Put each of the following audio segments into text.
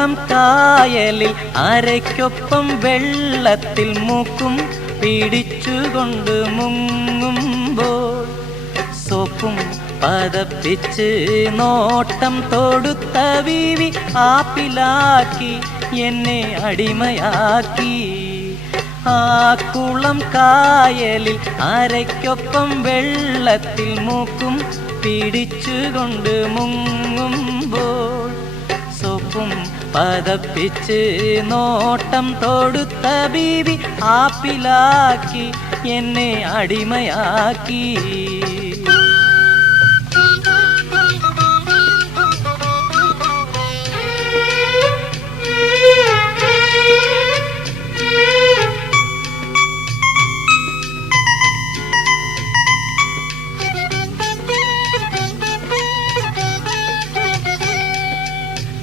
കുളം കായലിൽ അരയ്ക്കൊപ്പം വെള്ളത്തിൽ മൂക്കും പിടിച്ചുകൊണ്ട് മുങ്ങുമ്പോൾ സോപ്പും പതപ്പിച്ച് നോട്ടം തൊടുത്ത വീവി ആപ്പിലാക്കി എന്നെ അടിമയാക്കി. ആ കുളം കായലിൽ അരയ്ക്കൊപ്പം വെള്ളത്തിൽ മൂക്കും പിടിച്ചുകൊണ്ട് മുങ്ങുമ്പോൾ സോപ്പും പതപ്പിച്ച് നോട്ടം തൊടുത്ത ബീവി ആപ്പിലാക്കി എന്നെ അടിമയാക്കി.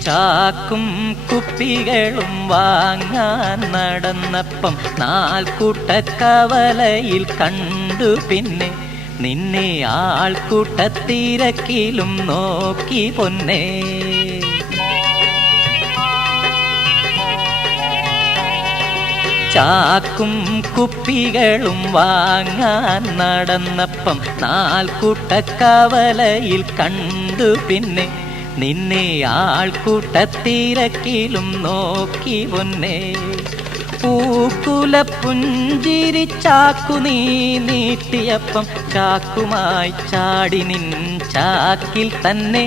ചാക്കും കുപ്പികളും വാങ്ങാൻ നടന്നപ്പം നാൽക്കൂട്ടക്കവലയിൽ കണ്ടു. പിന്നെ നിന്നെ ആൾക്കൂട്ടത്തിരക്കിലും നോക്കി പൊന്നേ. ചാക്കും കുപ്പികളും വാങ്ങാൻ നടന്നപ്പം നാൽക്കൂട്ടക്കവലയിൽ കണ്ടു. പിന്നെ നിന്നെ ആൾക്കൂട്ടത്തിരക്കിലും നോക്കി പൊന്നേ. പൂക്കുല പുഞ്ചിരി ചാക്കു നീ നീട്ടിയപ്പം ചാക്കുമായി ചാടി നിൻ ചാക്കിൽ തന്നെ.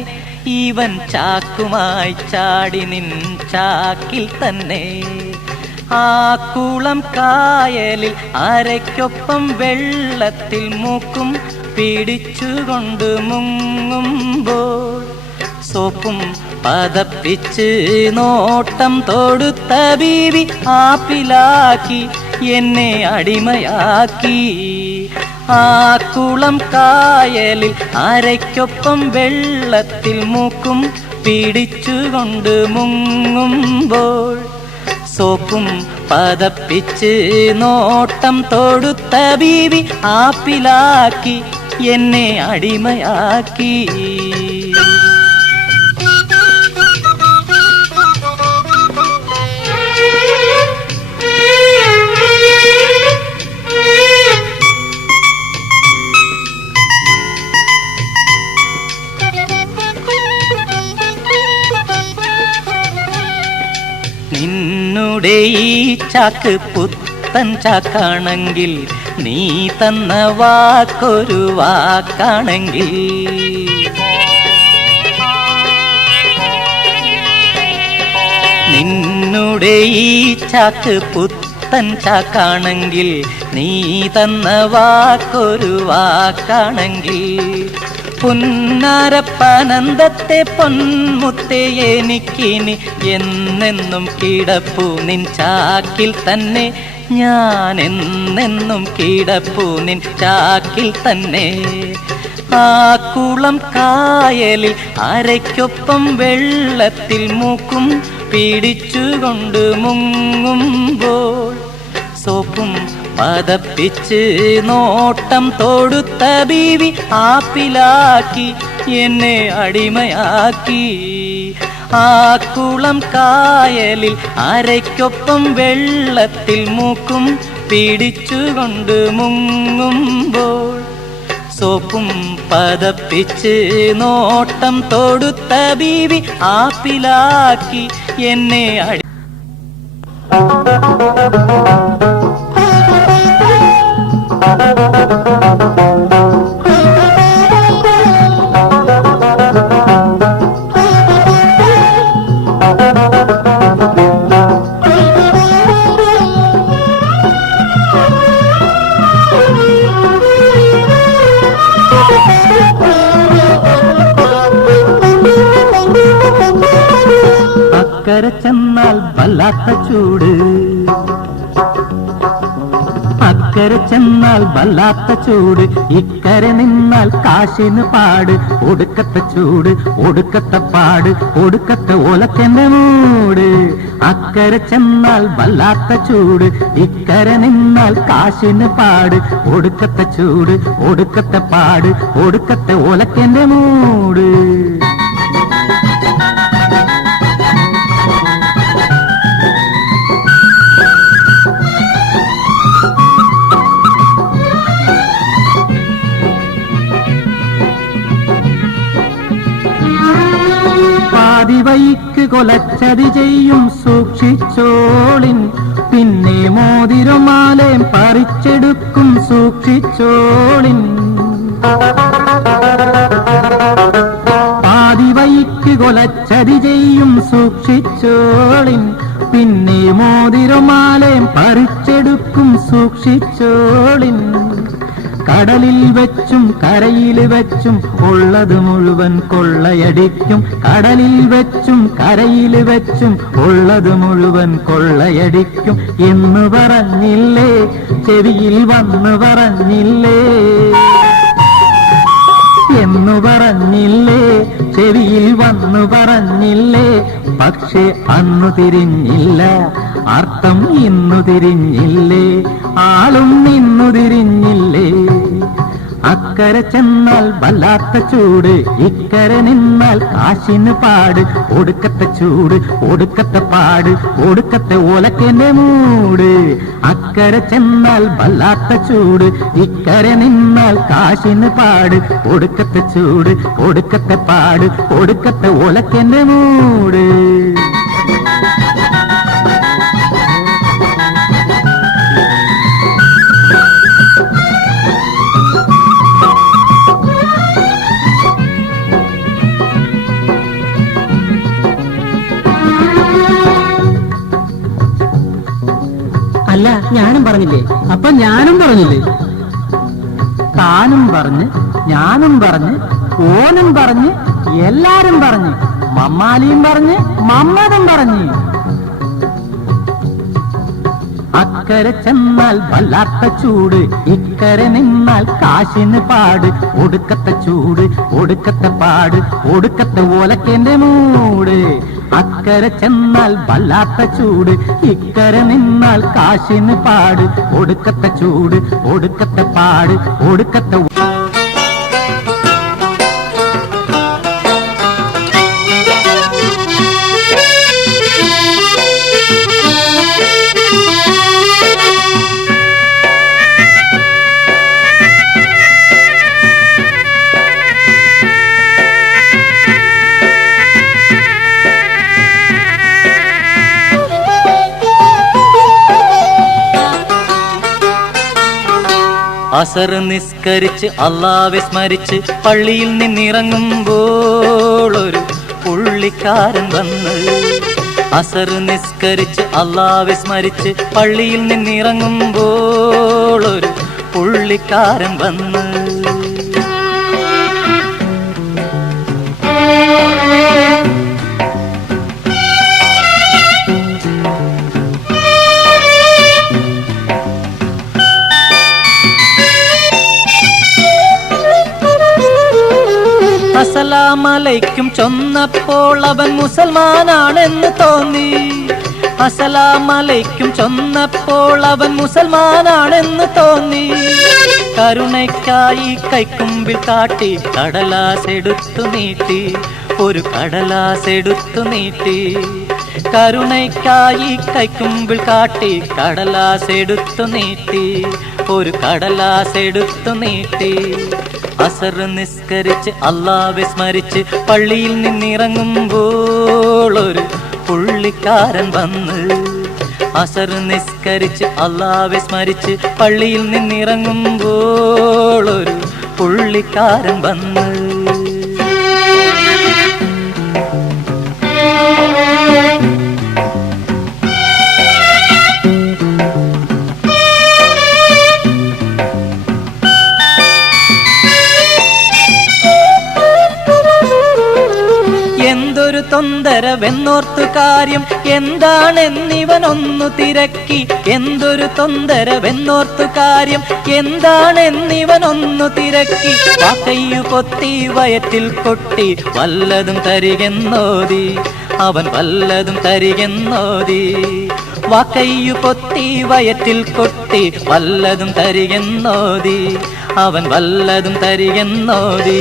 ഇവൻ ചാക്കുമായി ചാടി നിൻ ചാക്കിൽ തന്നെ. ആ കുളം കായലിൽ അരയ്ക്കൊപ്പം വെള്ളത്തിൽ മൂക്കും പിടിച്ചുകൊണ്ട് മുങ്ങുമ്പോൾ സോപ്പും പതപ്പിച്ച് നോട്ടം തൊടുത്ത ബീവി ആപ്പിലാക്കി എന്നെ അടിമയാക്കി. ആ കുളം കായലിൽ അരയ്ക്കൊപ്പം വെള്ളത്തിൽ മൂക്കും പിടിച്ചുകൊണ്ട് മുങ്ങുമ്പോൾ സോപ്പും പതപ്പിച്ച് നോട്ടം തൊടുത്ത ബീവി ആപ്പിലാക്കി എന്നെ അടിമയാക്കി. നിന്നുടെ ഈ ചാക്ക് പുത്തൻ ചാക്കാണെങ്കിൽ നീ തന്ന വാക്കൊരു വാക്കാണെങ്കിൽ നിന്നുടെ ഈ ചാക്ക് പുത്തൻ ചാക്കാണെങ്കിൽ നീ തന്ന വാക്കൊരു വാക്കാണെങ്കിൽ പുന്നാരപ്പനന്ദത്തെ പൊന്മുത്തേ എനിക്കിനി എന്നെന്നും കിടപ്പു നിൻ ചാക്കിൽ തന്നെ. ഞാൻ എന്നെന്നും കിടപ്പു നിൻ ചാക്കിൽ തന്നെ. ആ കുളം കായലിൽ അരയ്ക്കൊപ്പം വെള്ളത്തിൽ മൂക്കും പിടിച്ചുകൊണ്ട് മുങ്ങുമ്പോൾ സോപ്പും പതപ്പിച്ച് നോട്ടം തൊടുത്ത ബീവി ആപ്പിലാക്കി എന്നെ അടിമയാക്കി. ആ കുളം കായലിൽ അരയ്ക്കൊപ്പം വെള്ളത്തിൽ മൂക്കും പിടിച്ചുകൊണ്ട് മുങ്ങുമ്പോൾ സോപ്പും പതപ്പിച്ച് നോട്ടം തൊടുത്ത ബീവി ആപ്പിലാക്കി എന്നെ അടി. അക്കരെ ചെന്നാൽ വല്ലാത്ത ചൂട്, അക്കരെ ചെന്നാൽ വല്ലാത്ത ചൂട്, ഇക്കരെ നിന്നാൽ കാശിന് പാട്. ഒടുക്കത്തെ ചൂട്, ഒടുക്കത്തെ പാട്, ഒടുക്കത്തെ ഓലക്കന്റെ മൂട്. അക്കരെ ചെന്നാൽ വല്ലാത്ത ചൂട്, ഇക്കരെ നിന്നാൽ കാശിന് പാട്. ഒടുക്കത്തെ ചൂട്, ഒടുക്കത്തെ പാട്, ഒടുക്കത്തെ ഓലക്കന്റെ മൂട്. പാതിവയ്ക്ക് കൊലച്ചതി ചെയ്യും സൂക്ഷിച്ചോളിൻ, പിന്നെ മോതിരമാലയും പറിച്ചെടുക്കും സൂക്ഷിച്ചോളിൻ. പാതിവയ്ക്ക് കൊലച്ചതി ചെയ്യും സൂക്ഷിച്ചോളിൻ, പിന്നെ മോതിരമാലയും പറിച്ചെടുക്കും സൂക്ഷിച്ചോളിൻ. കടലിൽ വെച്ചും കരയിൽ വെച്ചും ഉള്ളത് മുഴുവൻ കൊള്ളയടിക്കും, കടലിൽ വെച്ചും കരയിൽ വെച്ചും ഉള്ളത് മുഴുവൻ കൊള്ളയടിക്കും എന്ന് പറഞ്ഞില്ലേ, ചെവിയിൽ വന്ന് പറഞ്ഞില്ലേ, എന്നു പറഞ്ഞില്ലേ, ചെവിയിൽ വന്നു പറഞ്ഞില്ലേ. പക്ഷേ അന്നു തിരിഞ്ഞില്ല, അർത്ഥം ഇന്നു തിരിഞ്ഞില്ലേ, ആളും ഇന്നു തിരിഞ്ഞില്ലേ. അക്കരെ ചെന്നാൽ വല്ലാത്ത ചൂട്, ഇക്കരെ നിന്നാൽ കാശിന് പാട്. ഒടുക്കത്തെ ചൂട്, ഒടുക്കത്തെ പാട്, ഒടുക്കത്തെ ഓലക്കന്റെ മൂട്. അക്കരെ ചെന്നാൽ വല്ലാത്ത ചൂട്, ഇക്കരെ നിന്നാൽ കാശിന് പാട്. ഒടുക്കത്തെ ചൂട്, ഒടുക്കത്തെ പാട്, ഒടുക്കത്തെ ഓലക്കന്റെ മൂട്. അല്ല, ഞാനും പറഞ്ഞില്ലേ? അപ്പൊ ഞാനും പറഞ്ഞില്ലേ? താനും പറഞ്ഞ്, ഞാനും പറഞ്ഞ്, ഓനും പറഞ്ഞ്, എല്ലാരും പറഞ്ഞ്, മമ്മാലിയും പറഞ്ഞ്, മമ്മതും പറഞ്ഞ്. അക്കരെ ചെന്നാൽ വല്ലാത്ത ചൂട്, ഇക്കരെ നിന്നാൽ കാശിന് പാട്. ഒടുക്കത്തെ ചൂട്, ഒടുക്കത്തെ പാട്, ഒടുക്കത്തെ ഓലക്കന്റെ മൂട്. അക്കരെ ചെന്നാൽ വല്ലാത്ത ചൂട്, ഇക്കരെ നിന്നാൽ കാശിന് പാട്. ഒടുക്കത്തെ ചൂട്, ഒടുക്കത്തെ പാട്, ഒടുക്കത്തെ. അസർ നിസ്കരിച്ച് അല്ലാഹുവെ സ്മരിച്ച് പള്ളിയിൽ നിന്നിറങ്ങുമ്പോൾ ഒരു പുള്ളിക്കാരൻ വന്ന്. അസർ നിസ്കരിച്ച് അല്ലാഹുവെ സ്മരിച്ച് പള്ളിയിൽ നിന്നിറങ്ങുമ്പോൾ ഒരു പുള്ളിക്കാരൻ വന്ന്. അസ്സലാമലൈക്കും ചൊന്നപ്പോൾ അവൻ മുസൽമാനാണെന്ന് തോന്നി. അസ്സലാമലൈക്കും ചൊന്നപ്പോൾ അവൻ മുസൽമാനാണെന്ന് തോന്നി. കരുണയ്ക്കായി കൈക്കുമ്പിൽ കാട്ടി കടലാസെടുത്തു നീട്ടി, ഒരു കടലാസെടുത്തു നീട്ടി. കരുണയ്ക്കായി കൈക്കുമ്പിൽ കാട്ടി കടലാസെടുത്തു നീട്ടി, ഒരു കടലാസെടുത്തു നീട്ടി. അസർ നിസ്കരിച്ച് അല്ലാഹുവെ സ്മരിച്ച് പള്ളിയിൽ നിന്നിറങ്ങുമ്പോൾ ഒരു പുള്ളിക്കാരൻ വന്ന്. അസർ നിസ്കരിച്ച് അല്ലാഹുവെ സ്മരിച്ച് പള്ളിയിൽ നിന്നിറങ്ങുമ്പോൾ ഒരു പുള്ളിക്കാരൻ വന്ന്. എന്തൊരു തൊന്തരവെന്നോർത്തു കാര്യം എന്താണെന്നിവനൊന്നു തിരക്കി. എന്തൊരു തൊന്തരവെന്നോർത്തു കാര്യം എന്താണെന്നിവനൊന്നു തിരക്കി. വാക്കയ്യു പൊത്തി വയറ്റിൽ കൊട്ടി വല്ലതും തരികെന്നോതി, അവൻ വല്ലതും തരികെന്നോതി. വാക്കയ്യു പൊത്തി വയറ്റിൽ കൊട്ടി വല്ലതും തരികെന്നോതി, അവൻ വല്ലതും തരികെന്നോതി.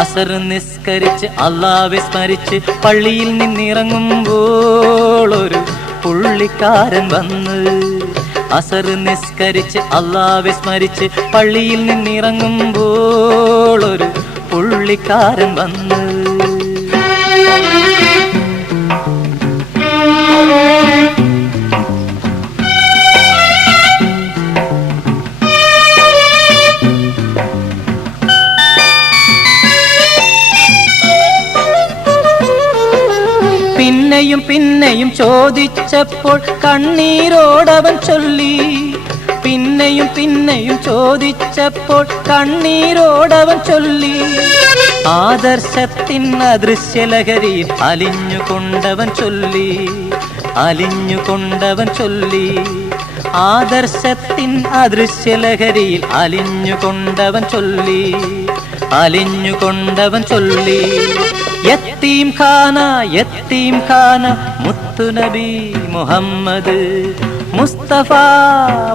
അസർ നിസ്കരിച്ച് അല്ലാഹുവെ സ്മരിച്ച് പള്ളിയിൽ നിന്നിറങ്ങുമ്പോൾ ഒരു പുള്ളിക്കാരൻ വന്ന്. അസർ നിസ്കരിച്ച് അല്ലാഹുവെ സ്മരിച്ച് പള്ളിയിൽ നിന്നിറങ്ങുമ്പോൾ ഒരു പുള്ളിക്കാരൻ വന്ന്. പിന്നെയും പിന്നെയും ചോദിച്ചപ്പോൾ കണ്ണീരോടവൻ ചൊല്ലി. പിന്നെയും പിന്നെയും ചോദിച്ചപ്പോൾ കണ്ണീരോടവൻ ചൊല്ലി. ആദർശത്തിൻ അദൃശ്യലഹരിയിൽ അലിഞ്ഞുകൊണ്ടവൻ ചൊല്ലി. അലിഞ്ഞുകൊണ്ടവൻ ചൊല്ലി. ആദർശത്തിൻ അദൃശ്യലഹരിയിൽ അലിഞ്ഞുകൊണ്ടവൻ ചൊല്ലി. അലിഞ്ഞുകൊണ്ടവൻ ചൊല്ലി. യത്തീം ഖാന യത്തീം ഖാന മുത്തുനബി മുഹമ്മദ് മുസ്തഫ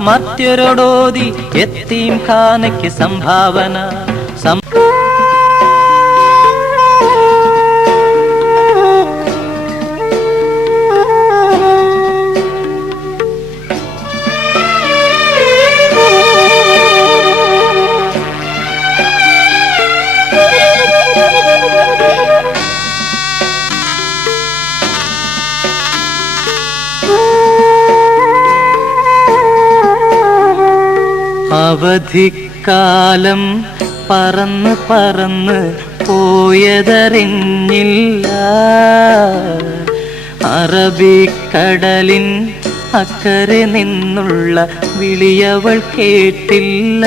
മർത്യരോടോതി യത്തീം ഖാനയ്ക്ക് സംഭാവന. അവധിക്കാലം പറന്ന് പറന്ന് പോയതറിഞ്ഞില്ല. അറബിക്കടലിൻ അക്കരെ നിന്നുള്ള വിളിയവൾ കേട്ടില്ല.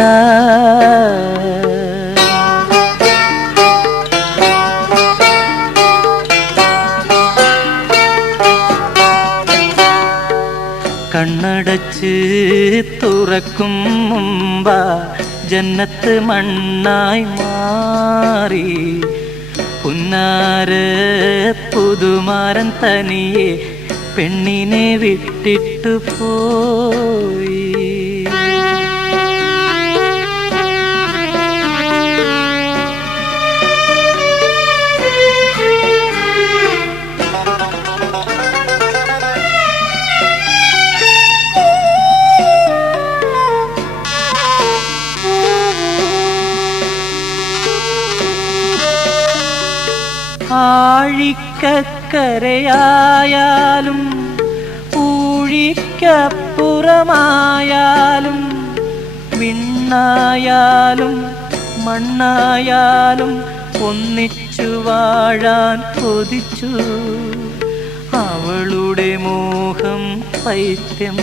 കണ്ണടച്ച് തുറക്കും മുമ്പ ജന്നത്ത് മണ്ണായി മാറി. പുന്നാര പുതുമാരൻ തനിയെ പെണ്ണിനെ വിട്ടിട്ടു പോയി. ആഴിക്കക്കരയായാലും ഊഴിക്കപ്പുറമായാലും വിണ്ണായാലും മണ്ണായാലും ഒന്നിച്ചു വാഴാൻ കൊതിച്ചു. അവളുടെ മോഹം പൈത്യം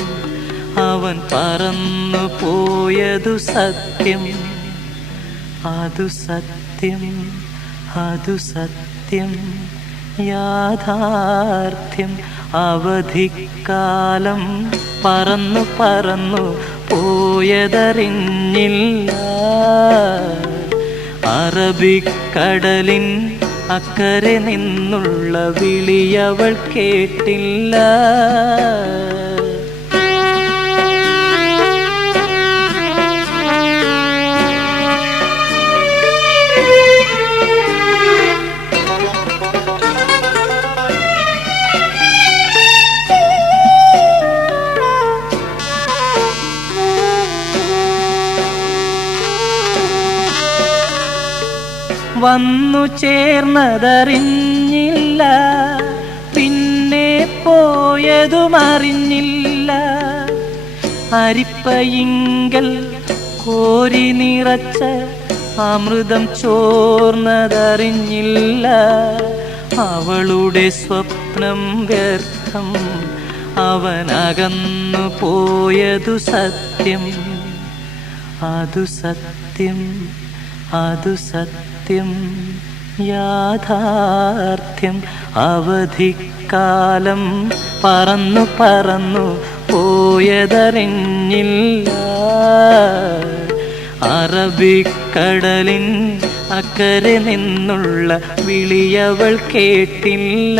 അവൻ പറന്നു പോയതു സത്യം. അതു സത്യം അതു സത്യം യാഥാർത്ഥ്യം. അവധിക്കാലം പറന്നു പറന്നു പോയതറിഞ്ഞില്ല. അറബിക്കടലിൻ അക്കരെ നിന്നുള്ള വിളിയവൾ കേട്ടില്ല. വന്നു ചേർന്നതറിഞ്ഞില്ല. പിന്നെ പോയതുമറിഞ്ഞില്ല. അരിപ്പയിങ്കൽ കോരി നിറച്ച അമൃതം ചോർന്നതറിഞ്ഞില്ല. അവളുടെ സ്വപ്നം വ്യർത്ഥം അവനകന്നു പോയതു സത്യം. അതു സത്യം അതു സത്യം യാഥാർത്ഥ്യം. അവധിക്കാലം പറന്നു പറന്നു പോയതറിഞ്ഞില്ല. അറബിക്കടലിൻ അക്കരെ നിന്നുള്ള വിളിയവൾ കേട്ടില്ല.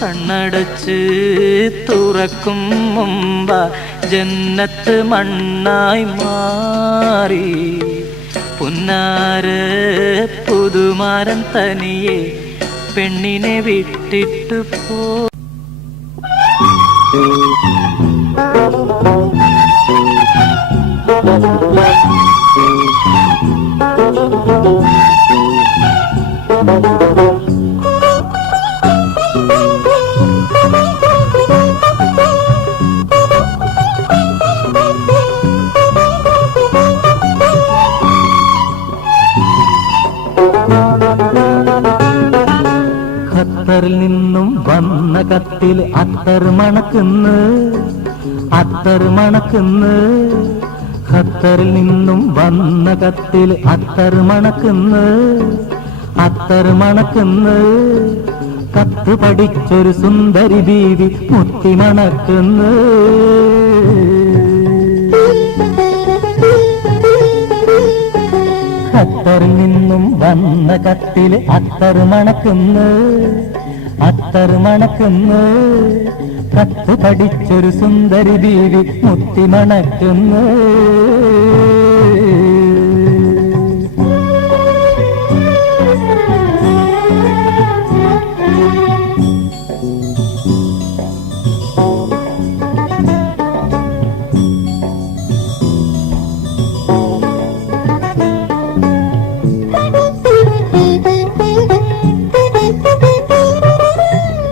കണ്ണടച്ച് തുറക്കും മുമ്പ ജന്നത്ത് മണ്ണായി മാറി. പുന്നാര പുതുമാരൻ തനിയെ പെണ്ണിനെ വിട്ടിട്ടു പോ. ഖത്തറിൽ നിന്നും വന്ന കത്തിൽ അത്തർ മണക്കുന്നു, അത്തർ മണക്കുന്നു. ഖത്തറിൽ നിന്നും വന്ന കത്തിൽ അത്തർ മണക്കുന്നു, അത്തർ മണക്കുന്നു. കത്ത് പഠിച്ചൊരു സുന്ദരി ബീവി മുത്തി മണക്കുന്നു. ഖത്തറിൽ നിന്നും വന്ന കത്തിൽ അത്തർ മണക്കുന്നു, അത്തർ മണക്കുന്നു. കത്ത് പഠിച്ചൊരു സുന്ദരി ബീവി മുത്തി മണക്കുന്നു.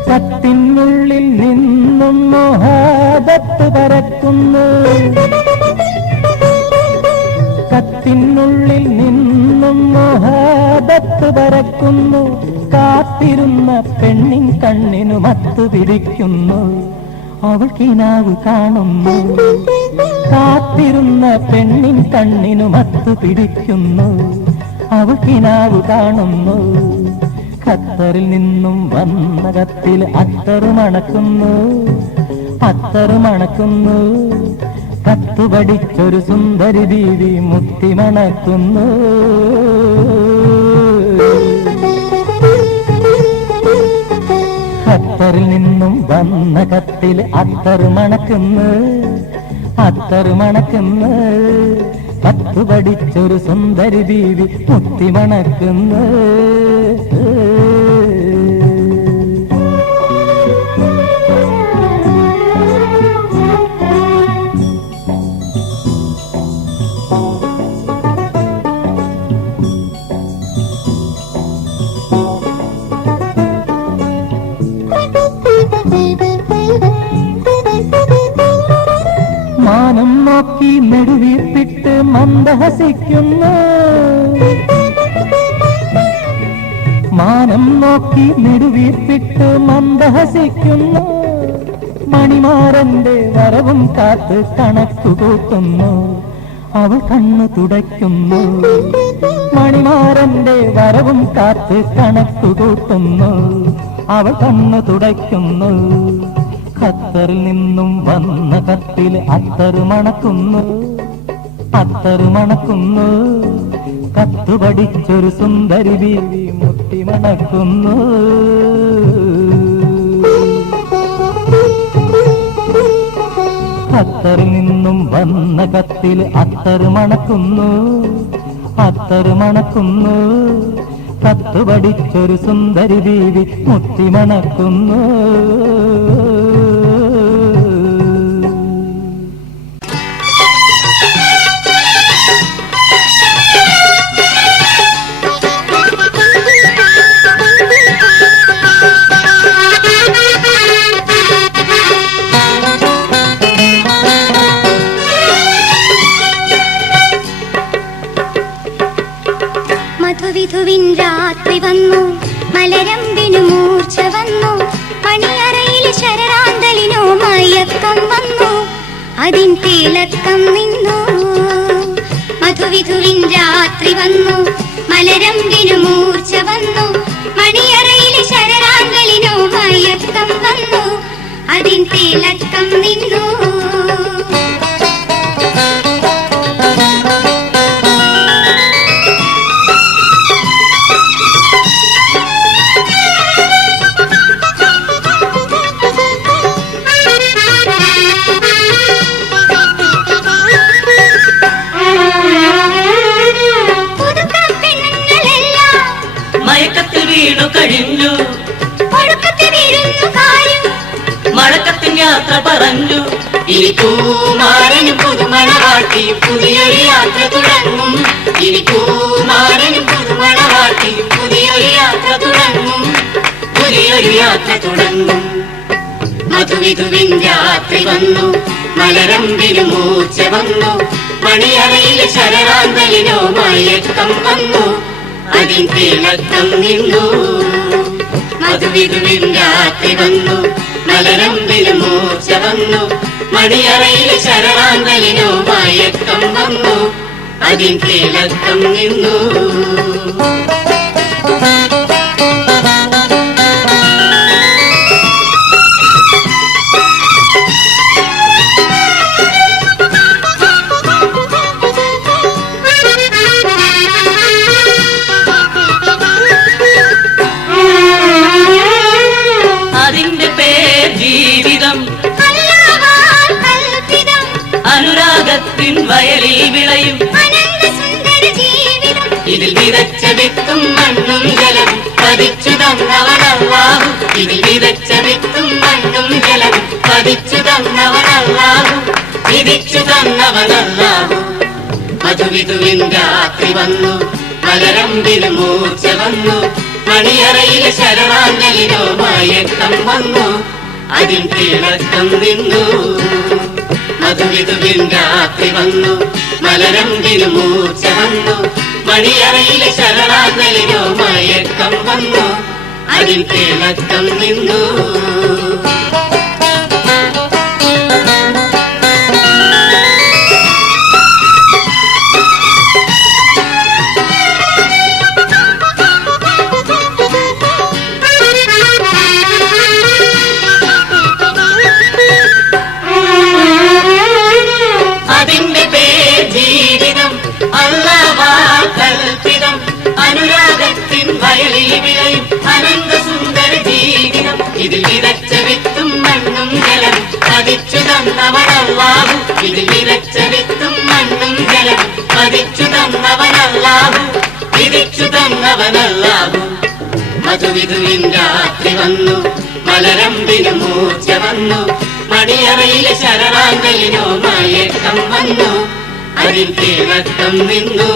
കത്തിനുള്ളിൽ നിന്നും മോഹബത്ത് പരക്കുന്നു, കത്തിനുള്ളിൽ നിന്നും മോഹബത്ത് പരക്കുന്നു. കാത്തിരുന്ന പെണ്ണിൻ കണ്ണിനു മത്ത് പിടിക്കുന്നു, അവൾ കിനാവ് കാണുന്നു. കാത്തിരുന്ന പെണ്ണിൻ കണ്ണിനു മത്ത് പിടിക്കുന്നു, അവൾ കിനാവ് കാണുന്നു. ഖത്തറിൽ നിന്നും വന്ന കത്തിൽ അത്തർ മണക്കുന്നു, അത്തർ മണക്കുന്നു. കത്ത് പഠിച്ചൊരു സുന്ദരി ബീവി മുത്തി മണക്കുന്നു. ഖത്തറിൽ നിന്നും വന്ന കത്തിൽ അത്തർ മണക്കുന്നു, അത്തർ മണക്കുന്നു. കത്ത് പഠിച്ചൊരു സുന്ദരി ബീവി മുത്തി മണക്കുന്നു. മാനം നോക്കി നെടുവീർപ്പിട്ട് മന്ദഹസിക്കുന്നു, മാനം നോക്കി നെടുവീർപ്പിട്ട് മന്ദഹസിക്കുന്നു. മണിമാരന്റെ വരവും കാത്ത് കണക്കു കൂട്ടുന്നു, അവൾ കണ്ണു തുടയ്ക്കുന്നു. മണിമാരന്റെ വരവും കാത്ത് കണക്കു കൂട്ടുന്നു, അവൾ കണ്ണു തുടയ്ക്കുന്നു. ഖത്തറിൽ നിന്നും വന്ന കത്തിൽ അത്തർ മണക്കുന്നു, അത്തർ മണക്കുന്നു. കത്ത് പഠിച്ചൊരു സുന്ദരി ബീവി മുത്തി മണക്കുന്നു. ഖത്തറിൽ നിന്നും വന്ന കത്തിൽ അത്തർ മണക്കുന്നു, അത്തർ മണക്കുന്നു. കത്ത് പഠിച്ചൊരു സുന്ദരി ബീവി മുത്തി മണക്കുന്നു. മധുവിധുവിൻ രാത്രി വന്നു, മലരമ്പിനു മൂർച്ച വന്നു. മണിയറയിലെ ശരറാന്തലിനോ മയക്കം വന്നു, അതിൻ തിളക്കം നിന്നു. മധുവിധുവിൻ രാത്രി വന്നു, മലരമ്പിനു മൂർച്ച വന്നു. മണിയറയിലെ ശരറാന്തലിനോ മയക്കം വന്നു, അതിൻ തിളക്കം നിന്നു. കഴിഞ്ഞു മഴക്കത്തിൻ യാത്ര പറഞ്ഞു. ഇനി പൂമാരനും പുതുമണവാട്ടിയും പുതിയൊരു യാത്ര തുടങ്ങും. ഇനി പൂമാരനും പുതുമണവാട്ടിയും പുതിയൊരു യാത്ര തുടങ്ങും, പുതിയൊരു യാത്ര തുടങ്ങും. മധുവിധുവിൻ രാത്രി വന്നു, മലരമ്പിനു മൂർച്ച വന്നു. മണിയറയിലെ ശരറാന്തലിനോ മയക്കം വന്നു, അതിൻ തിളക്കം നിന്നു. മധുവിധുവിൻ രാത്രി വന്നു മലരമ്പിന് മൂർച്ച വന്നു മണിയറയിൽ ശരറാന്തലിനോ മയക്കം വന്നു അതിൻ തിളക്കം നിന്നു അതിന്റെ പേർ ജീവിതം അനുരാഗത്തിൻ വയലിൽ വിളയും ഇതിൽ വിതച്ച വിത്തും മണ്ണും ജലം പതിച്ചു തന്നവനല്ലാഹു ഇതിൽ വിതച്ച വിത്തും മണ്ണും ജലം പതിച്ചു തന്നവനല്ലാഹു വിധിച്ചു തന്നവനല്ലാഹു മധുവിധുവിൻ രാത്രി വന്നു മലരമ്പിന് മൂർച്ച വന്നു മണിയറയിലെ ശരറാന്തലിനോ മയക്കം വന്നു അതിൻ തിളക്കം നിന്നു മധുവിധുവിൻ രാത്രി വന്നു മലരമ്പിന് മൂർച്ച വന്നു മണിയറയിലെ ശരറാന്തലിനോ മയക്കം വന്നു അതിൻ തിളക്കം നിന്നു അതിന്റെ പേർ ജീവിതം അല്ലാഹുവാൽ കൽപ്പിതം അനുരാഗത്തിൻ വയലിൽ വിളയും അനന്ത സുന്ദര ജീവിതം ഇതിൽ വിതച്ച വിത്തും മണ്ണും ജലം പതിച്ചു തന്നവനല്ലാഹു ഇതിൽ വിതച്ച വിത്തും മണ്ണും ജലം പതിച്ചു തന്നവനല്ലാഹു വിധിച്ചു തന്നവനല്ലാഹു മധുവിധുവിൻ രാത്രി വന്നു മലരമ്പിന് മൂർച്ച വന്നു മണിയറയിലെ ശരറാന്തലിനോ മയക്കം വന്നു അതിൽ തിളക്കം നിന്നു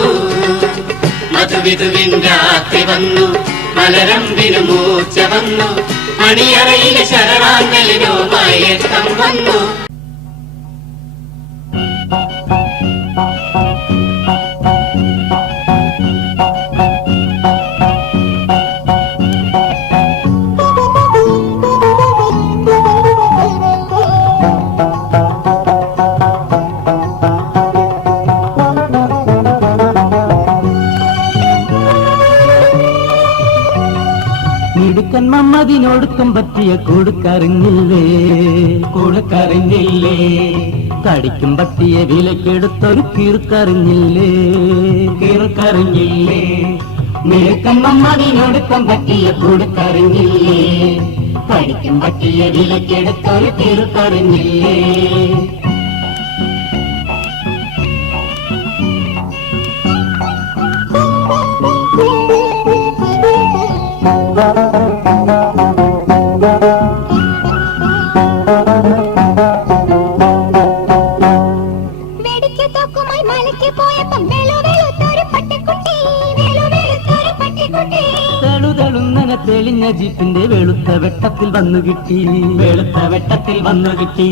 മധുവിധുവിൻ രാത്രി വന്നു മലരമ്പിന് മൂർച്ച വന്നു മണിയറയിലെ ശരറാന്തലിനോ മയക്കം വന്നു മിടുക്കൻ മമ്മതിനൊടുക്കം പറ്റിയ കൊടുക്കറിഞ്ഞില്ലേ കൊടുക്കറിഞ്ഞില്ലേ കടിക്കും പറ്റിയ വിലക്കെടുത്തൊരു കീർക്കറിഞ്ഞില്ലേ കീർക്കറിഞ്ഞില്ലേ മിടുക്കൻ മമ്മതിനൊടുക്കം പറ്റിയ കൊടുക്കറിഞ്ഞില്ലേ കടിക്കും പറ്റിയ വിലക്കെടുത്തൊരു കീർക്കറിഞ്ഞില്ലേ തെളിഞ്ഞ ജീപ്പിന്റെ വെളുത്ത വെട്ടത്തിൽ വന്നു കിട്ടി വെളുത്ത വെട്ടത്തിൽ വന്നു കിട്ടി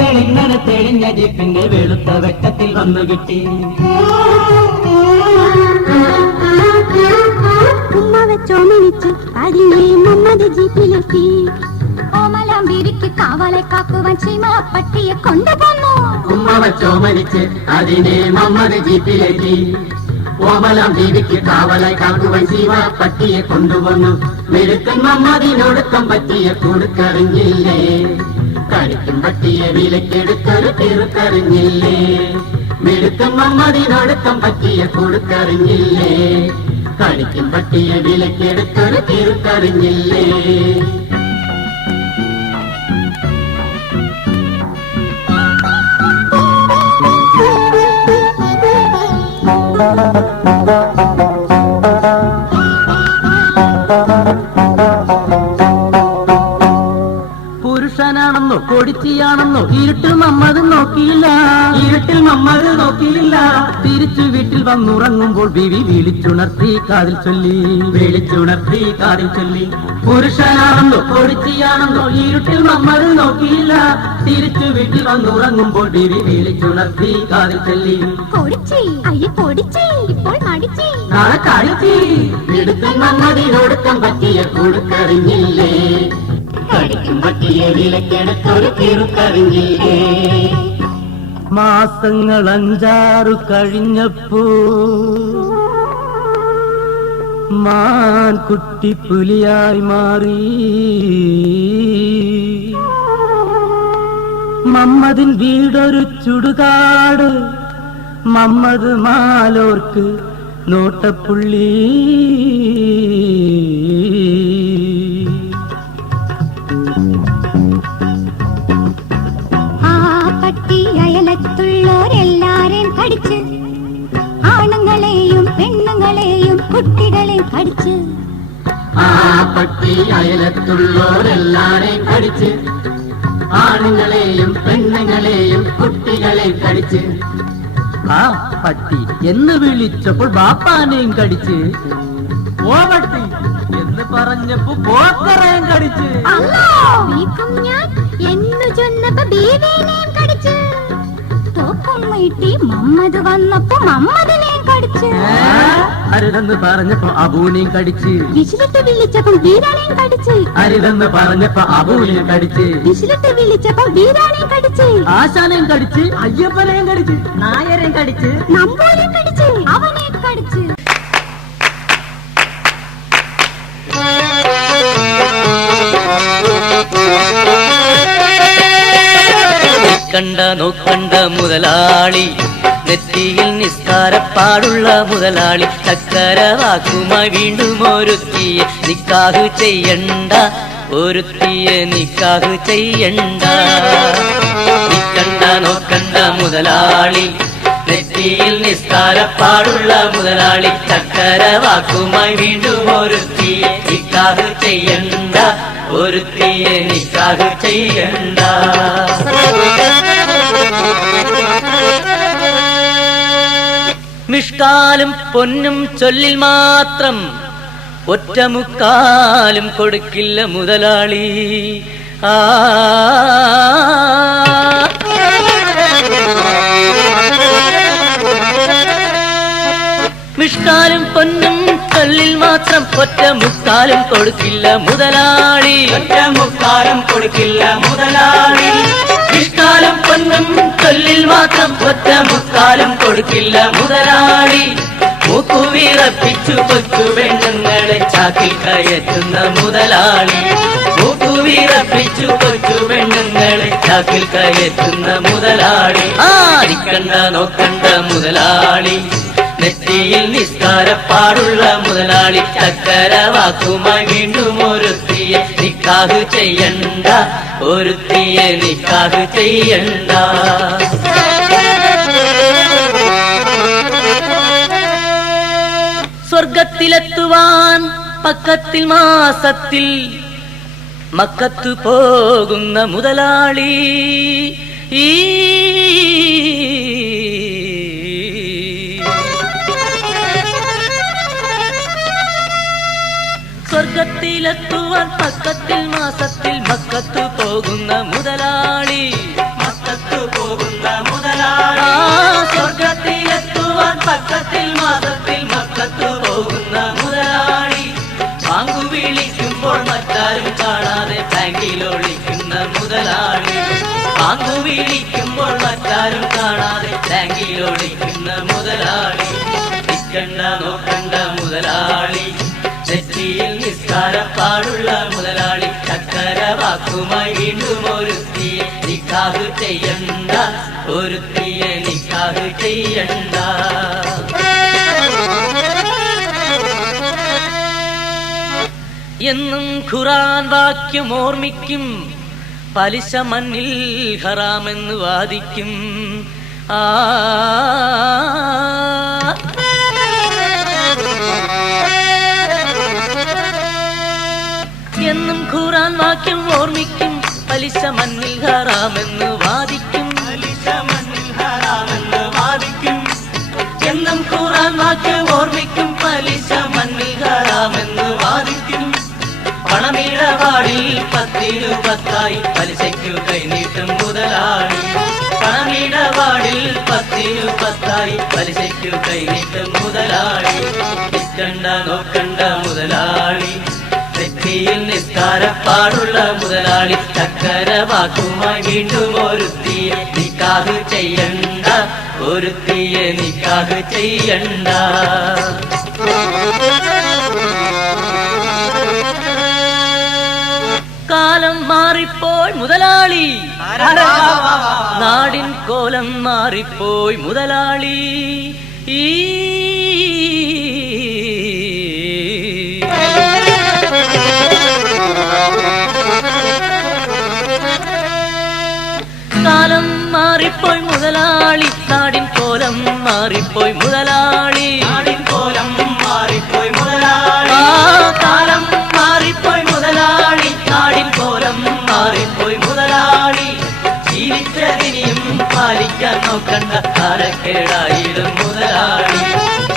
തെളിഞ്ഞ തെളിഞ്ഞ ജീപ്പിന്റെ വെളുത്ത വെട്ടത്തിൽ വന്നു കിട്ടി ഉമ്മ വെച്ചോമനിച്ച് അതിനെ മുമ്മത് ജീപ്പിലെത്തി ഓമലാമ്പിരിക്ക് കാവലെ കാക്കുവാൻ ചീമപ്പട്ടിയെ കൊണ്ടുപോന്നു ഉമ്മ വെച്ചോമനിച്ച് അതിനെ മമ്മത് ജീപ്പിലെത്തി ഓമലാം ദേവിക്ക് കാവലായി കാക്കുവാൻ ചീമപ്പട്ടിയെ കൊണ്ടുവന്നു മിടുക്കൻ മമ്മതിനൊടുക്കം പറ്റിയ കൊടുക്കറിഞ്ഞില്ലേ കടിക്കും പറ്റിയ വിലക്കെടുത്തൊരു തീർക്കറിഞ്ഞില്ലേ മിടുക്കൻ മമ്മതിനൊടുക്കം പറ്റിയ കൊടുക്കറിഞ്ഞില്ലേ കടിക്കും പറ്റിയ വിലക്കെടുത്തൊരു തീർക്കറിഞ്ഞില്ലേ പുരുഷനാണെന്നോ കൊടിച്ചിയാണെന്നോ ഇരുട്ടിൽ മമ്മത് നോക്കിയില്ല ഇരുട്ടിൽ മമ്മത് നോക്കിയില്ല. തിരിച്ചു വീട്ടിൽ വന്നുറങ്ങുമ്പോൾ ബീവി വിളിച്ചുണർത്തി കാതിൽ ചൊല്ലി പുരുഷനാണെന്നോ പൊടിച്ചിയാണെന്നോ ഇരുട്ടിൽ മമ്മത് നോക്കിയില്ല. തിരിച്ചു വീട്ടിൽ വന്നുറങ്ങുമ്പോൾ ബീവി വിളിച്ചുണർത്തി കാതിൽ ചൊല്ലി ഇപ്പോൾ മടിച്ചി നാളെ കഴിച്ചി എടുത്തും മമ്മതിനൊടുക്കം പറ്റിയ കൊടുക്കറിഞ്ഞില്ലേ, കടിക്കും പറ്റിയ വിലക്കെടുത്തൊരു തിരുക്കറിഞ്ഞില്ലേ. മാസങ്ങൾ 5-6 കഴിഞ്ഞപ്പോ മാൻ കുട്ടി പുലിയായി മാറി. മമ്മദിൻ വീടൊരു ചുടുകാട്, മമ്മദ് മാലോർക്ക് നോട്ടപ്പുള്ളി. അയലത്തുള്ളോരെല്ലാരെയും കടിച്ച്, ആണുങ്ങളെയും പെണ്ണുങ്ങളെയും കുട്ടികളെയും കടിച്ച്. ആ പട്ടി അയലത്തുള്ളോരെല്ലാരെയും കടിച്ച്, ആണുങ്ങളെയും പെണ്ണുങ്ങളെയും കുട്ടികളെയും കടിച്ച്. ആ പട്ടി എന്ന് വിളിച്ചപ്പോൾ ബാപ്പാനെയും കടിച്ച്. ഓ പട്ടി എന്ന് പറഞ്ഞപ്പോ പോക്കറേയും കടിച്ച്. ഞാൻ എന്ന് ചൊന്നപ്പോ ബീവിനെയും കടിച്ച്. തോക്കും വീട്ടി മമ്മദ് വന്നപ്പോ മമ്മദിനെയും കടിച്ച്. അരുതെന്ന് പറഞ്ഞപ്പോ അബൂനെയും കടിച്ച്. വിശിലിട്ട് വിളിച്ചപ്പോൾ വീരാനെയും കടിച്ച്. അരുതെന്ന് പറഞ്ഞപ്പോ അബൂനെയും കടിച്ച്. വിശിലിട്ട് വിളിച്ചപ്പോൾ വീരാനെയും കടിച്ച്. ആശാനെയും കടിച്ച്, അയ്യപ്പനെയും കടിച്ച്, നായരെയും കടിച്ച്, നമ്പൂരെയും കടിച്ച്, അവനെയും കടിച്ച്. കണ്ട നോക്കണ്ട മുതലാളി, നെറ്റിയിൽ നിസ്കാരപ്പാടുള്ള മുതലാളി, ചക്കര വാക്കുമായി വീണ്ടും ഒരുത്തിയെ നിക്കാഹ് ചെയ്യണ്ട, ഒരുത്തിയെ നിക്കാഹ് ചെയ്യണ്ട. നിക്കണ്ട നോക്കണ്ട മുതലാളി, നെറ്റിയിൽ നിസ്കാരപ്പാടുള്ള മുതലാളി, ചക്കര വാക്കുമായി വീണ്ടും ഒരുത്തിയെ നിക്കാഹ് ചെയ്യണ്ട, ഒരുത്തിയെ നിക്കാഹ് ചെയ്യണ്ട. മിഷ്കാലും പൊന്നും ചൊല്ലിൽ മാത്രം ഒറ്റമുക്കാലും കൊടുക്കില്ല മുതലാളി. ആ മിഷ്കാലും പൊന്നും ചൊല്ലിൽ മാത്രം ഒറ്റമുക്കാലും കൊടുക്കില്ല മുതലാളി, ഒറ്റമുക്കാലും കൊടുക്കില്ല മുതലാളി. നിഷ്കാലം പൊന്നും ചൊല്ലിൽ മാത്രം ഒറ്റമുക്കാലും കൊടുക്കില്ല മുതലാളി. മൂക്കുവിറപ്പിച്ചു കൊച്ചു പെണ്ണുങ്ങളെ ചാക്കിൽ കയറ്റുന്ന മുതലാളി, മൂക്കുവിറപ്പിച്ചു കൊച്ചു പെണ്ണുങ്ങളെ ചാക്കിൽ കയറ്റുന്ന മുതലാളി. ആരിക്കണ്ട നോക്കണ്ട മുതലാളി, നെറ്റിയിൽ നിസ്കാരപ്പാടുള്ള മുതലാളി, ചക്കര വാക്കുമായി വീണ്ടും ഒരുത്തിയെ നിക്കാഹ് ചെയ്യണ്ട, ഒരുത്തിയെ നിക്കാഹ് ചെയ്യണ്ട. സ്വർഗത്തിലെത്തുവാൻ പക്കത്തിൽ മാസത്തിൽ മക്കത്തു പോകുന്ന മുതലാളി. ഈ സ്വർഗത്തിലെത്തുവാൻ പക്കത്തിൽ മാസത്തിൽ മക്കത്തു പോകുന്ന മുതലാളി, മക്കത്തു പോകുന്ന മുതലാളി. സ്വർഗത്തിലെത്തുവാൻ പക്കത്തിൽ മാസത്തിൽ മക്കത്തു പോകുന്ന മുതലാളി. ബാങ്കു വിളിക്കുമ്പോൾ മറ്റാരും കാണാതെ ബാങ്കിൽ ഒളിക്കുന്ന മുതലാളി, ബാങ്കു വിളിക്കുമ്പോൾ മറ്റാരും കാണാതെ ബാങ്കിൽ ഒളിക്കുന്ന മുതലാളി. നിക്കണ്ട നോക്കണ്ട മുതലാളി, നെറ്റിയിൽ നിസ്കാരപ്പാടുള്ള മുതലാളി, ചക്കര വാക്കുമായി വീണ്ടും ഒരുത്തിയെ നിക്കാഹ് ചെയ്യണ്ട, ഒരുത്തിയെ നിക്കാഹ് ചെയ്യണ്ട. എന്നും ഖുർആൻ വാക്യം ഓർമ്മിക്കും, പലിശ മണ്ണിൽ ഹറാമെന്ന് വാദിക്കും. എന്നും ഖുർആൻ വാക്യം ഓർമ്മിക്കും, പലിശ മണ്ണിൽ ഹറാമെന്ന് വാദിക്കും, പലിശ മണ്ണിൽ ഹറാമെന്ന് പത്തിനു പത്തായി പലിശയ്ക്കു കൈനീട്ടും മുതലാളി. പണമിടപാടിൽ പത്തിനു പത്തായി പലിശയ്ക്കു കൈനീട്ടും മുതലാളി. നിൽക്കണ്ട നോക്കണ്ട മുതലാളി, നെറ്റിയിൽ നിസ്കാരപ്പാടുള്ള മുതലാളി. ചക്കര വാക്കുമായി വീണ്ടും ഒരുത്തിയെ നിക്കാഹ് ചെയ്യണ്ട, ഒരുത്തിയെ നിക്കാഹ് ചെയ്യണ്ട. കാലം മാറിപ്പോയി മുതലാളി, നാടിൻ കോലം മാറിപ്പോയി മുതലാളി. ഈ കാലം മാറിപ്പോയി മുതലാളി, നാടിൻ കോലം മാറിപ്പോയി മുതലാളി. നാടിൻ കോലം മാറിപ്പോയി മുതലാളി. കാലം മാറിപ്പോയി മുതലാളി, നാടിൻ കോലം മാറിപ്പോയി മുതലാളി. ജീവിച്ചതിനിയും പാലിക്കാൻ നോക്കണ്ട, കാലക്കേടായിടും മുതലാളി.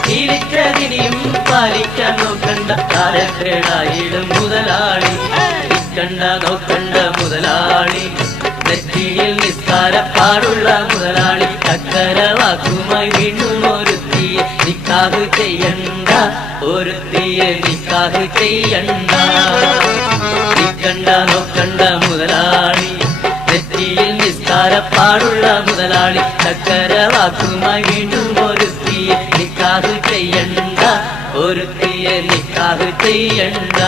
ജീവിച്ചതിനിയും പാലിക്കാൻ നോക്കണ്ട, കാലക്കേടായിടും മുതലാളി. നിൽക്കണ്ട നോക്കണ്ട മുതലാളി, നെറ്റിയിൽ നിസ്കാരപ്പാടുള്ള മുതലാളി. ചക്കര വാക്കുമായി വീണ്ടും ഒരുത്തിയെ നിക്കാഹ് ചെയ്യണ്ട, ഒരുത്തിയെ നിക്കാഹ് ചെയ്യണ്ട. നിൽക്കണ്ട നോക്കണ്ട മുതലാളി, നെറ്റിയിൽ നിസ്കാരപ്പാടുള്ള മുതലാളി. ചക്കര വാക്കുമായി വീണ്ടും ഒരുത്തിയെ നിക്കാഹ് ചെയ്യണ്ട, ഒരുത്തിയെ നിക്കാഹ് ചെയ്യണ്ട.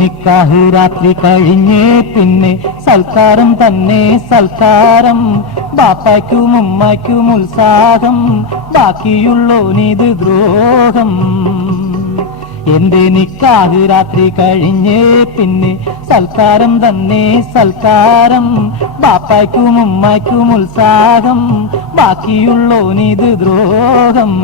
നിക്കാഹ് രാത്രി കഴിഞ്ഞേ പിന്നെ സൽക്കാരം തന്നെ സൽക്കാരം. ബാപ്പായ്ക്കും ഉമ്മായ്ക്കും ഉത്സാഹം, ബാക്കിയുള്ളോനിത് ദ്രോഹം. എന്റെ നിക്കാഹ് രാത്രി കഴിഞ്ഞേ പിന്നെ സൽക്കാരം തന്നെ സൽക്കാരം. ബാപ്പായ്ക്കും ഉമ്മായ്ക്കും ഉത്സാഹം, ബാക്കിയുള്ളോനിത് ദ്രോഹം.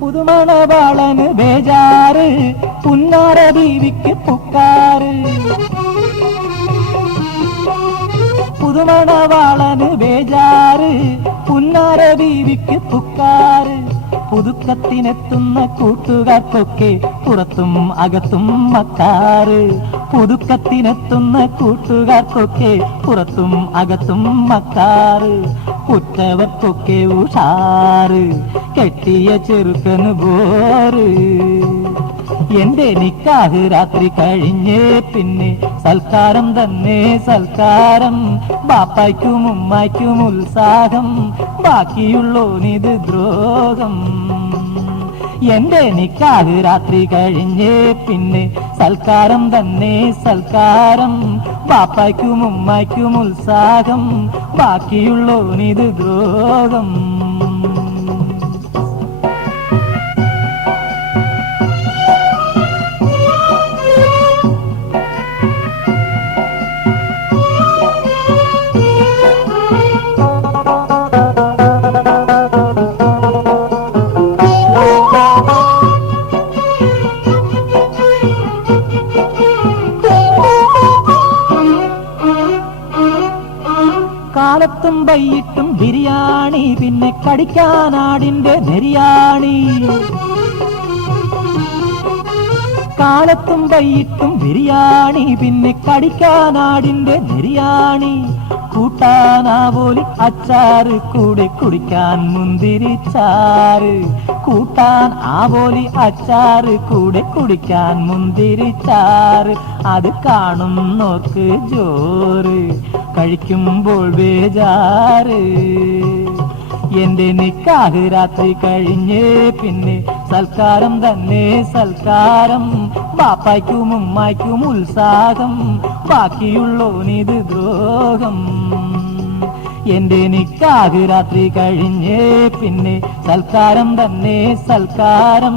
പുതുമണവാളന് ബേജാറ്, പുന്നാര ബീവിക്ക് പുക്കാറ്. പുതുമണവാളന് ബേജാറ്, പുന്നാര ബീവിക്ക് പുക്കാറ്. പുതുക്കത്തിനെത്തുന്ന കൂട്ടുകാർക്കൊക്കെ പുറത്തും അകത്തും മക്കാറ്. പുതുക്കത്തിനെത്തുന്ന കൂട്ടുകാർക്കൊക്കെ പുറത്തും അകത്തും മക്കാറ്. ഉറ്റവർക്കൊക്കെ ഉഷാറ്, കെട്ടിയ ചെറുക്കന് ബോറ്. എന്റെ നിക്കാഹ് രാത്രി കഴിഞ്ഞേ പിന്നെ സൽക്കാരം തന്നെ സൽക്കാരം. ബാപ്പായ്ക്കും ഉമ്മായ്ക്കും ഉത്സാഹം, ബാക്കിയുള്ളോനിത് ദ്രോഹം. എന്റെ നിക്കാഹ് രാത്രി കഴിഞ്ഞേ പിന്നെ സൽക്കാരം തന്നെ സൽക്കാരം. ബാപ്പായ്ക്കും ഉമ്മായ്ക്കും ഉത്സാഹം, ബാക്കിയുള്ളോനിത് ദ്രോഹം. കാലത്തും വൈകിട്ടും ബിരിയാണി, പിന്നെ കടിക്കാനാടിന്റെ ബിരിയാണി. കാലത്തും വൈകിട്ടും ബിരിയാണി, പിന്നെ കടിക്കാനാടിന്റെ ബിരിയാണി. കൂട്ടാനാവോലി അച്ചാറ് കൂടെ കുടിക്കാൻ മുന്തിരിച്ചാറ് കൂട്ടാൻ ആവോലി അച്ചാറ് കൂടെ കുടിക്കാൻ മുന്തിരിച്ചാറ് അത് കാണുന്നോർക്ക് ജോറ് കഴിക്കുമ്പോൾ ബേജാറ് എന്റെ നിക്കാഹ് രാത്രി കഴിഞ്ഞേ പിന്നെ സൽക്കാരം തന്നെ സൽക്കാരം ബാപ്പായ്ക്കും ഉമ്മായ്ക്കും ഉത്സാഹം ബാക്കിയുള്ളോനിത് ദ്രോഹം എന്റെ നിക്കാഹ് രാത്രി കഴിഞ്ഞേ പിന്നെ സൽക്കാരം തന്നെ സൽക്കാരം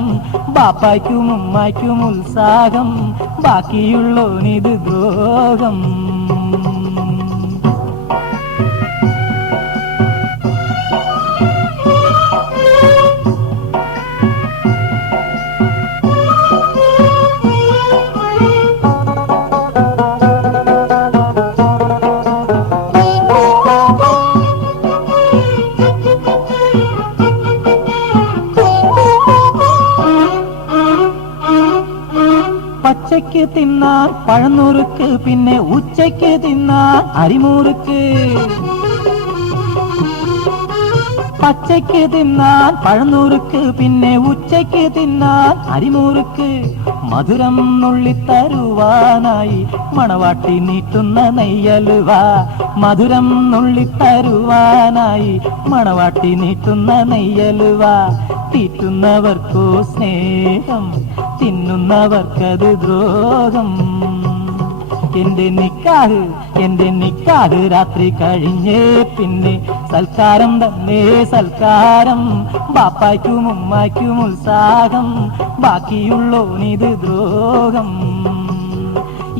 ബാപ്പായ്ക്കും ഉമ്മായ്ക്കും ഉത്സാഹം ബാക്കിയുള്ളോനിത് ദ്രോഹം പച്ചയ്ക്ക് തിന്നാൻ പഴനുറുക്ക് പിന്നെ ഉച്ചയ്ക്ക് തിന്നാൻ അരിമുറുക്ക് പച്ചയ്ക്ക് തിന്നാൻ പഴനുറുക്ക് പിന്നെ ഉച്ചയ്ക്ക് തിന്നാൻ അരിമുറുക്ക് മധുരം നുള്ളിത്തരുവാനായി മണവാട്ടി നീട്ടുന്ന നെയ്യലുവ മധുരം നുള്ളിത്തരുവാനായി മണവാട്ടി നീട്ടുന്ന നെയ്യലുവ തീറ്റുന്നവർക്കോ സ്നേഹം തിന്നുന്നവർക്കത് ദ്രോഹം എന്റെ നിക്കാഹ് രാത്രി കഴിഞ്ഞേ പിന്നെ സൽക്കാരം തന്നെ സൽക്കാരം ബാപ്പായ്ക്കും ഉമ്മായ്ക്കും ഉത്സാഹം ബാക്കിയുള്ളോനിത് ദ്രോഹം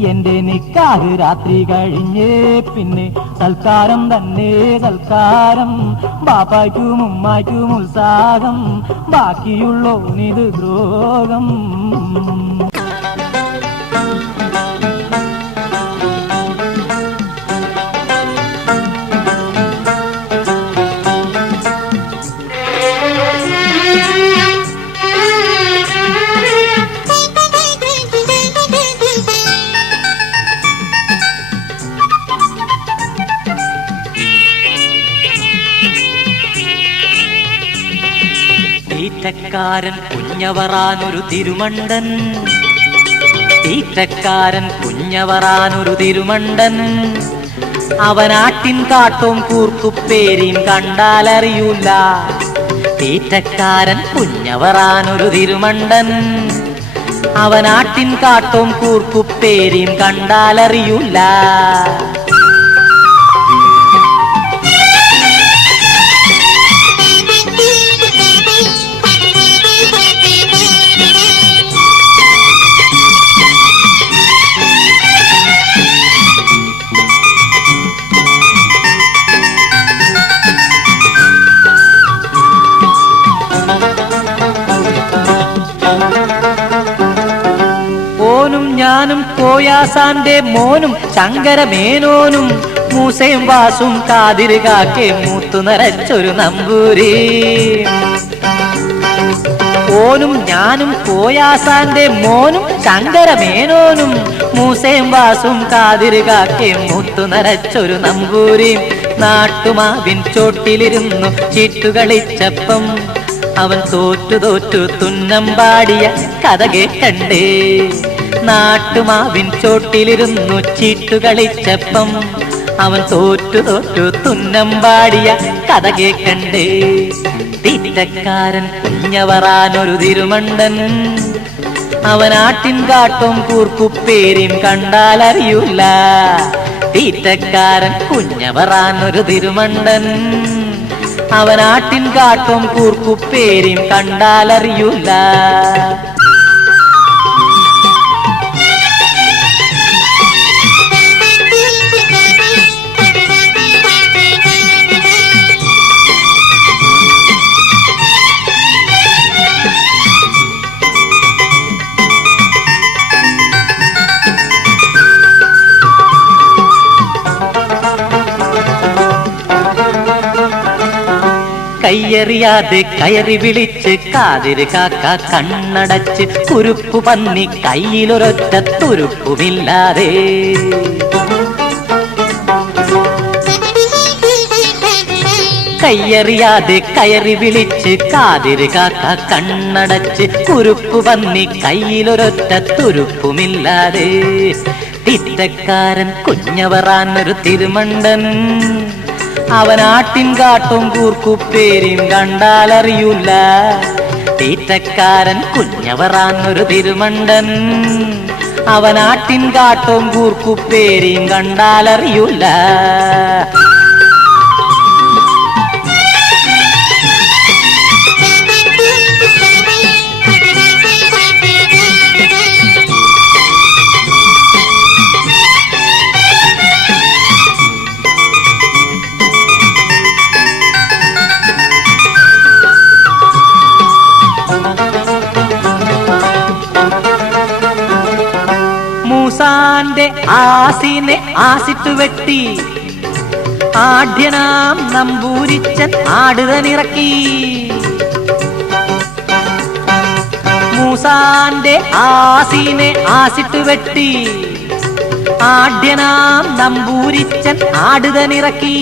എന്റെ നിക്കാഹ് രാത്രി കഴിഞ്ഞേ പിന്നെ സൽക്കാരം തന്നെ സൽക്കാരം ബാപ്പായ്ക്കും ഉമ്മായ്ക്കും ഉത്സാഹം ബാക്കിയുള്ളോനിത് ദ്രോഹം തീറ്റക്കാരൻ കുഞ്ഞവറാനൊരു തിരുമണ്ടൻ തീറ്റക്കാരൻ കുഞ്ഞവറാനൊരു തിരുമണ്ടൻ അവനാട്ടിൻ കാട്ടും കൂർക്കുപ്പേരിയും കണ്ടാലറിയൂല തീറ്റക്കാരൻ കുഞ്ഞവറാനൊരു തിരുമണ്ടൻ അവനാട്ടിൻ കാട്ടും കൂർക്കുപ്പേരിയും കണ്ടാലറിയൂല ഓനും ഞാനും കോയാസാന്റെ മോനും ശങ്കരമേനോനും മൂസയും വാസും കാതിര് കാക്കെ മൂത്തു നിറച്ചൊരു നമ്പൂരി ഓനും ഞാനും കോയാസാന്റെ മോനും ശങ്കരമേനോനും മൂസയും വാസും കാതിര് കാക്കെ മൂത്തു നിറച്ചൊരു നമ്പൂരി നാട്ടുമാവിൻ ചോട്ടിലിരുന്നു ചീട്ടുകളിച്ചപ്പം അവൻ തോറ്റു തോറ്റു തുന്നം പാടിയ കഥ കേട്ടണ്ടേ നാട്ടുമാവിൻ ചോട്ടിലിരുന്നു ചീട്ടുകളിച്ചപ്പം അവൻ തോറ്റു തോറ്റു തുന്നം പാടിയ കഥ കേക്കണ്ടേ തീറ്റക്കാരൻ കുഞ്ഞവറാനൊരു തിരുമണ്ടൻ അവനാട്ടിൻ കാട്ടും കൂർക്കുപ്പേരിയും കണ്ടാലറിയൂല തീറ്റക്കാരൻ കുഞ്ഞവറാനൊരു തിരുമണ്ടൻ അവനാട്ടിൻ കാട്ടും കൂർക്കുപ്പേരിയും കണ്ടാലറിയൂല കയ്യറിയാതെ കയറി വിളിച്ച് കാതിര് കാക്ക കണ്ണടച്ച് കുരുപ്പു പന്നി കയ്യിലൊരൊറ്റ തുരുപ്പുമില്ലാതെ കയ്യറിയാതെ കയറി വിളിച്ച് കാതിര് കാക്ക കണ്ണടച്ച് കുരുപ്പു പന്നി കയ്യിലൊരൊറ്റ തുരുപ്പുമില്ലാതെ തിറ്റക്കാരൻ കുഞ്ഞവറാനൊരു തിരുമണ്ടൻ അവനാട്ടിൻ കാട്ടും കൂർക്കുപ്പേരും കണ്ടാലറിയൂല തീറ്റക്കാരൻ കുഞ്ഞവറാനൊരു തിരുമണ്ടൻ അവനാട്ടിൻ കാട്ടും കൂർക്കുപ്പേരും കണ്ടാലറിയൂല മൂസാന്റെ ആസിനെ ആസിട്ട് വെട്ടി ആഢ്യനാം നമ്പൂരിച്ചൻ ആടുതനിറക്കി മൂസാന്റെ ആസിനെ ആസിട്ട് വെട്ടി ആഢ്യനാം നമ്പൂരിച്ചൻ ആടുതനിറക്കി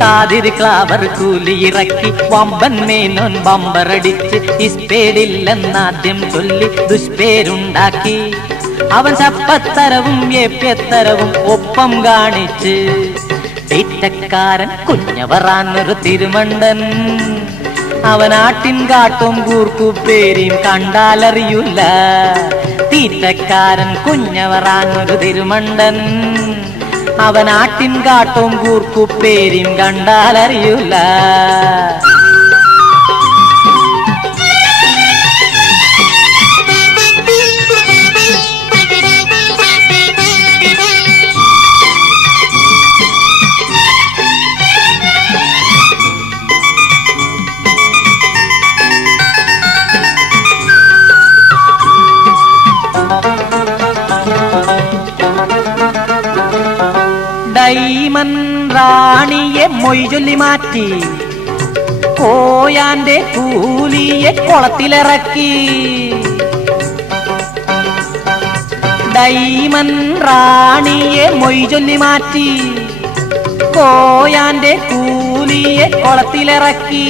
കാതിര് ക്ലാവർ കൂലിയിറക്കി വമ്പൻ മേനോൻ ബമ്പറടിച്ച് ഇസ്പേടില്ലെന്നാദ്യം ചൊല്ലി ദുഷ്പേരുണ്ടാക്കി അവൻ ചപ്പത്തരവും ഏപ്യത്തരവും ഒപ്പം കാണിച്ച് തീറ്റക്കാരൻ കുഞ്ഞവറാനൊരു തിരുമണ്ടൻ അവനാട്ടിൻ കാട്ടും കൂർക്കുപ്പേരിയും കണ്ടാലറിയൂല തീറ്റക്കാരൻ കുഞ്ഞവറാനൊരു തിരുമണ്ടൻ അവനാട്ടിൻ കാട്ടും കൂർക്കുപ്പേരിയും കണ്ടാലറിയൂല ഡൈമൻ റാണിയെ മൊയ്ചൊല്ലി മാറ്റി കോയാന്റെ കൂലിയെ കുളത്തിലിറക്കി ഡൈമൻ റാണിയെ മൊയ്ചൊല്ലി മാറ്റി കോയാന്റെ കൂലിയെ കുളത്തിലിറക്കി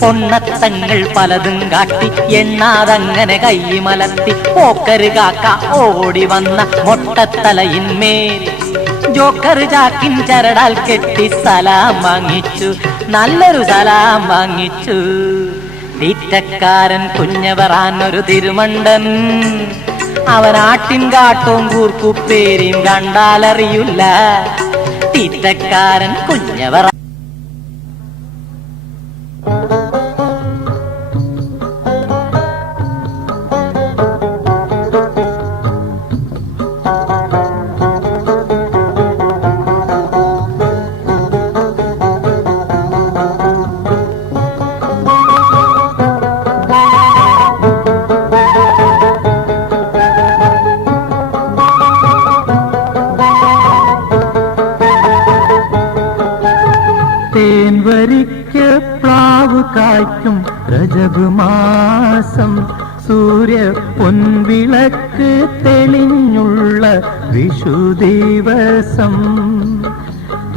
പൊണ്ണത്തങ്ങൾ പലതും കാട്ടി എണ്ണാതങ്ങനെ കൈമലർത്തി പോക്കര് കാക്ക ഓടി വന്ന മൊട്ടത്തലയിന്മേൽ ജോക്കർ ചാക്കിൻ ചരടാൽ കെട്ടി സലാം വാങ്ങിച്ചു നല്ലൊരു സലാം വാങ്ങിച്ചു തീറ്റക്കാരൻ കുഞ്ഞവറാനൊരു തിരുമണ്ടൻ അവനാട്ടിൻ കാട്ടും കൂർക്കുപ്പേരിയും കണ്ടാലറിയൂല തീറ്റക്കാരൻ കുഞ്ഞവറ തേൻവരിക്ക് പ്ലാവ് കായ്ക്കും രജബ് മാസം സൂര്യ പൊൻവിളക്ക് തെളിഞ്ഞുള്ള വിഷു ദിവസം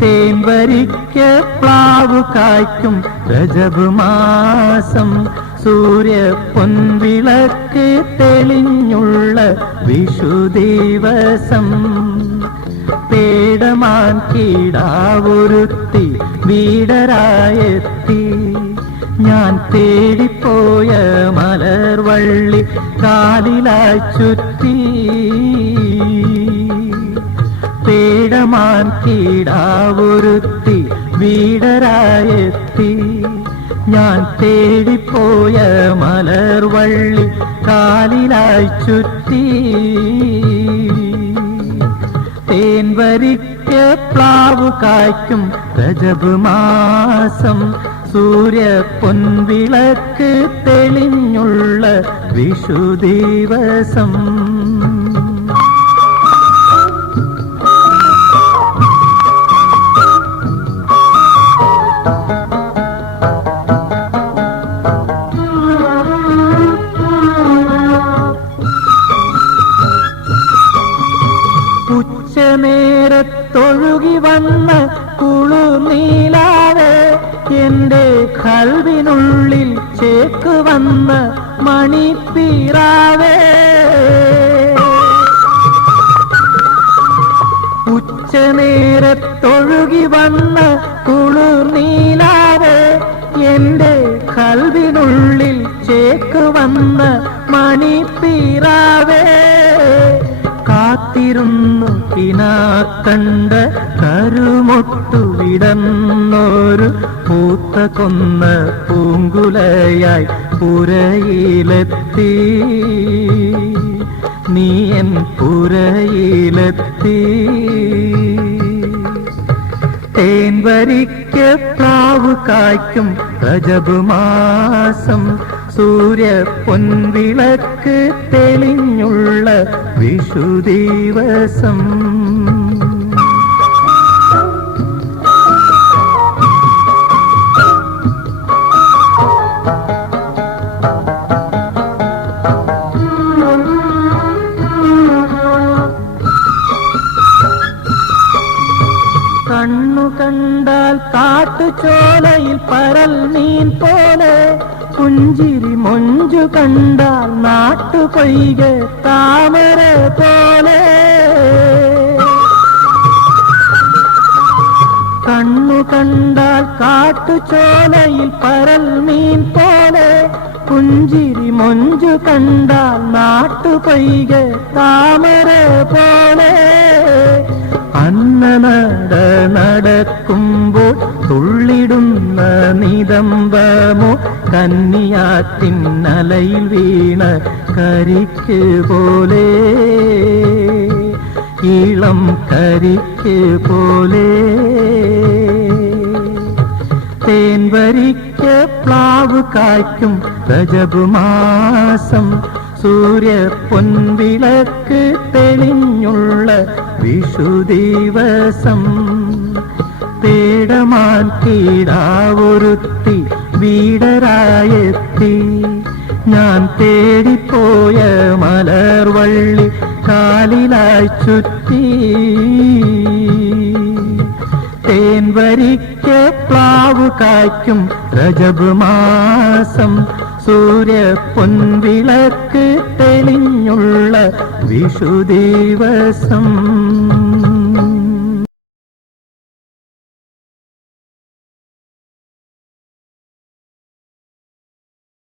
തേൻവരിക്ക് പ്ലാവ് കായ്ക്കും രജബ് മാസം സൂര്യ പൊൻവിളക്ക് തെളിഞ്ഞുള്ള വിഷു ദിവസം പേടമാൻ കീടാവൊരുത്തി വീടരായെത്തി ഞാൻ തേടിപ്പോയ മലർവള്ളി കാലിലായി ചുറ്റി പേടമാൻ കീടാവൊരുത്തി വീടരായെത്തി ഞാൻ തേടിപ്പോയ മലർവള്ളി കാലിലായി ചുറ്റി തേൻവരിക്ക് പ്ലാവ് കായ്ക്കും രജബ് മാസം സൂര്യ പൊൻവിളക്ക് തെളിഞ്ഞുള്ള വിഷു ദിവസം ഉച്ചനേരത്തൊഴുകി വന്ന കുളുനീലാവേ കൽവിനുള്ളിൽ ചേക്ക് വന്ന മണിപ്പീറാവേ, ഉച്ചനേരത്തൊഴുകി വന്ന കുളിർനീലാവേ, എന്റെ കൽവിനുള്ളിൽ ചേക്ക് വന്ന മണിപ്പീറാവേ, കാത്തിരുന്നു കിനാക്കണ്ട കരുമൊട്ടു വിടന്നൊരു പൂത്ത കൊന്ന പൂങ്കുലയായി പുരയിലെത്തി, നീ എൻ പുരയിലെത്തി. തേൻ വരിക്ക പ്ലാവ് കായ്ക്കും രജബ് മാസം, സൂര്യ പൊൻവിളക്ക് തെളിഞ്ഞുള്ള വിഷുദിവസം. കണ്ണു കണ്ടാൽ കാട്ടുചോലയിൽ പരൽ മീൻ പോലെ, പുഞ്ചിരി മൊഞ്ചു കണ്ടാൽ നാട്ടുപൊയ്ക താമര പോലെ. കണ്ണു കണ്ടാൽ കാട്ടുചോലയിൽ പരൽ മീൻ പോലെ, പുഞ്ചിരി മൊഞ്ചു കണ്ടാൽ നാട്ടുപൊയ്ക താമര പോലെ. അന്നനട നടക്കുമ്പോൾ തുള്ളിടുന്ന നിതംബമോ, കന്നിയാറ്റിന്നലയിൽ വീണ കരിക്ക് പോലെ, ഇളം കരിക്ക് പോലെ. തേൻ വരിക്ക പ്ലാവ് കായ്ക്കും രജബ് മാസം, സൂര്യ പൊൻവിളക്ക് തെളിഞ്ഞുള്ള വിഷുദിവസം. പേടമാൻ കീടാവൊരുത്തി വീടരായെത്തി, ഞാൻ തേടിപ്പോയ മലർവള്ളി കാലിലായി ചുറ്റി. തേൻ വരിക്ക പ്ലാവ് കായ്ക്കും രജബ് മാസം, സൂര്യ പൊൻവിളക്ക് തെളിഞ്ഞുള്ള വിഷുദിവസം.